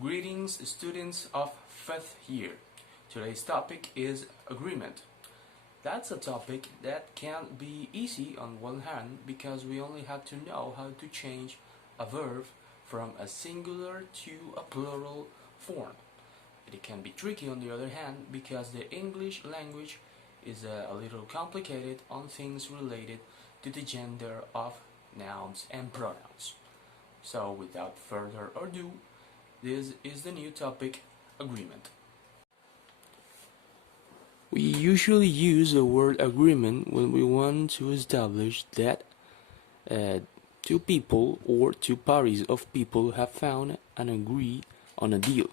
Greetings, students of 5th year. Today's topic is agreement. That's a topic that can be easy on one hand because we only have to know how to change a verb from a singular to a plural form. It can be tricky on the other hand because the English language is a little complicated on things related to the gender of nouns and pronouns. So without further ado, this is the new topic, agreement. We usually use the word agreement when we want to establish that two people or two parties of people have found and agree on a deal.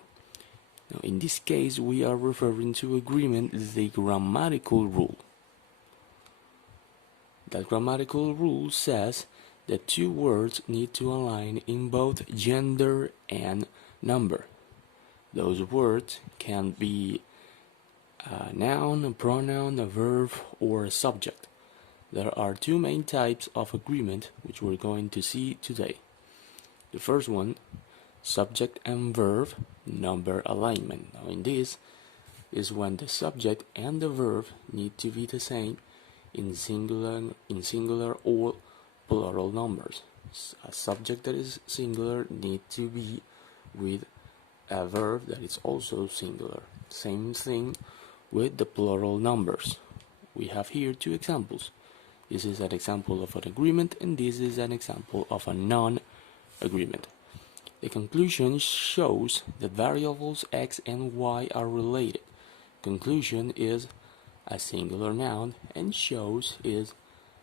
Now, in this case, we are referring to agreement as a grammatical rule. That grammatical rule says that two words need to align in both gender and number. Those words can be a noun, a pronoun, a verb, or a subject. There are two main types of agreement which we're going to see today. The first one, subject and verb number alignment. Now in this is when the subject and the verb need to be the same in singular or plural numbers. A subject that is singular need to be with a verb that is also singular. Same thing with the plural numbers. We have here two examples. This is an example of an agreement and this is an example of a non-agreement. The conclusion shows that variables x and y are related. Conclusion is a singular noun and shows is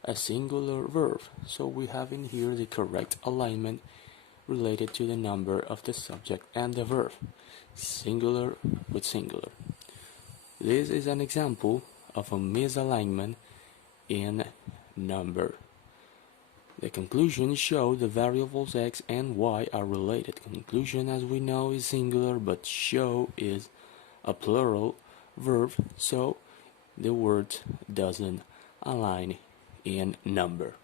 a singular verb. So we have in here the correct alignment related to the number of the subject and the verb, singular with singular. This is an example of a misalignment in number. The conclusion shows the variables x and y are related. Conclusion, as we know, is singular, but show is a plural verb, so the word doesn't align in number.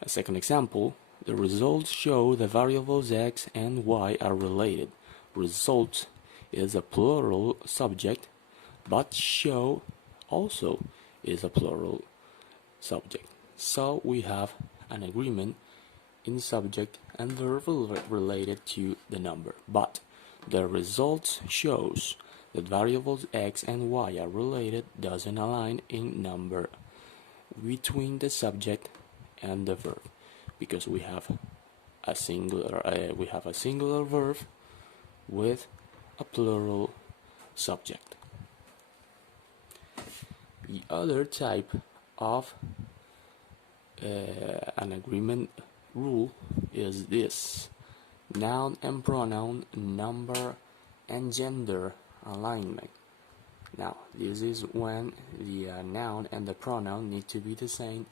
A second example, the results show the variables x and y are related. Results is a plural subject, but show also is a plural subject. So we have an agreement in subject and verb related to the number, but the results shows that variables x and y are related doesn't align in number between the subject and the verb, because we have a singular verb with a plural subject. The other type of an agreement rule is this: noun and pronoun, number and gender alignment. Now, this is when the noun and the pronoun need to be the same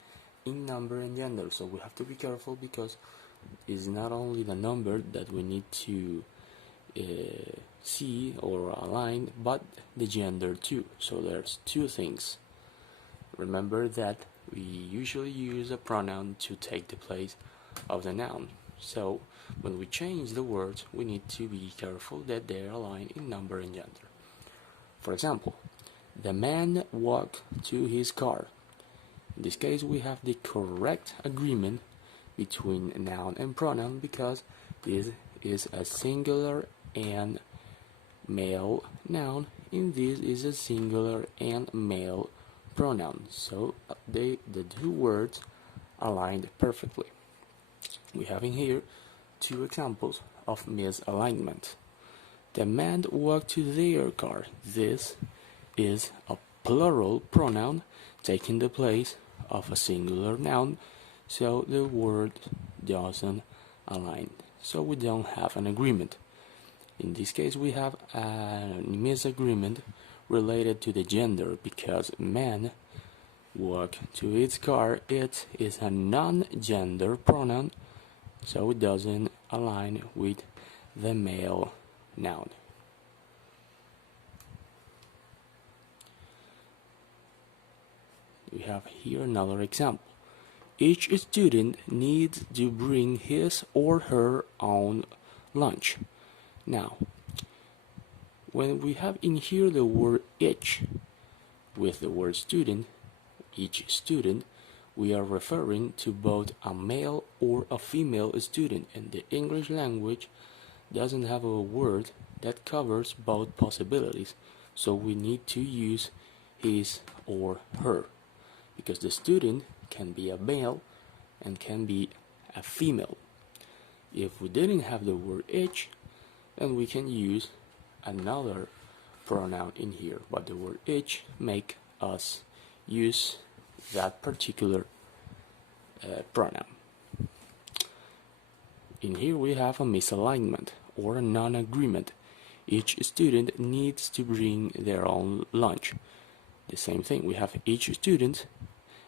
in number and gender. So we have to be careful because it's not only the number that we need to see or align, but the gender too. So there's two things. Remember that we usually use a pronoun to take the place of the noun. So when we change the words, we need to be careful that they are aligned in number and gender. For example, the man walked to his car. In this case, we have the correct agreement between noun and pronoun because this is a singular and male noun, and this is a singular and male pronoun. So the two words aligned perfectly. We have in here two examples of misalignment. The man walked to their car. This is a plural pronoun taking the place of a singular noun, so the word doesn't align. So we don't have an agreement. In this case, we have a misagreement related to the gender because man walk to its car. It is a non-gender pronoun, so it doesn't align with the male noun. We have here another example. Each student needs to bring his or her own lunch. Now, when we have in here the word each with the word student, each student, we are referring to both a male or a female student, and the English language doesn't have a word that covers both possibilities, so we need to use his or her, because the student can be a male and can be a female. If we didn't have the word each, then we can use another pronoun in here, but the word each make us use that particular pronoun. In here we have a misalignment or a non-agreement. Each student needs to bring their own lunch. The same thing, we have each student,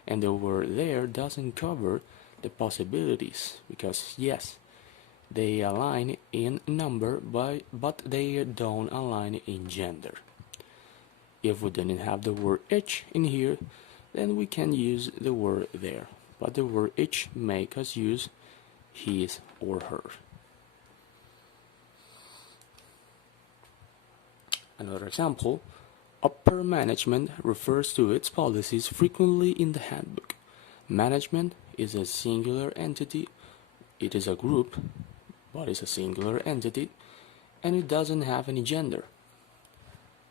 and the word there doesn't cover the possibilities, because yes, they align in number, but they don't align in gender. If we didn't have the word each in here, then we can use the word there, but the word each make us use his or her. Another example, upper management refers to its policies frequently in the handbook. Management is a singular entity. It is a group, but it's a singular entity, and it doesn't have any gender.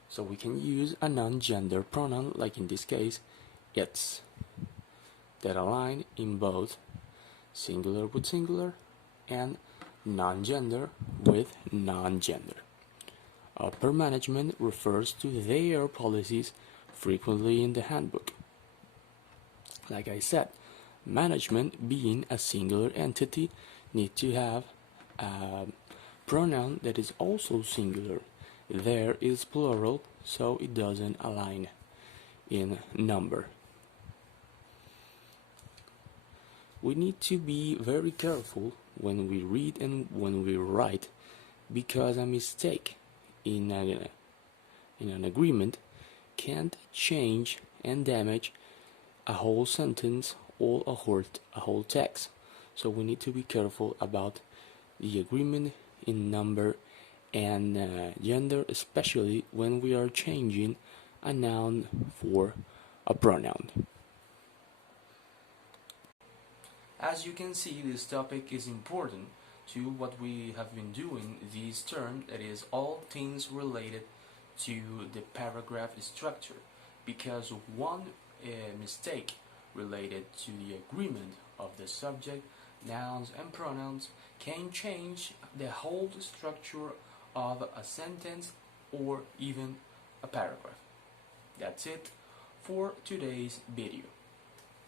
So we can use a non-gender pronoun, like in this case, its, that align in both singular with singular and non-gender with non-gender. Upper management refers to their policies frequently in the handbook. Like I said, management being a singular entity need to have a pronoun that is also singular. There is plural, so it doesn't align in number. We need to be very careful when we read and when we write, because a mistake in an agreement can't change and damage a whole sentence or a whole text. So we need to be careful about the agreement in number and gender, especially when we are changing a noun for a pronoun. As you can see, this topic is important to what we have been doing this term, that is all things related to the paragraph structure, because one mistake related to the agreement of the subject, nouns and pronouns can change the whole structure of a sentence or even a paragraph. That's it for today's video.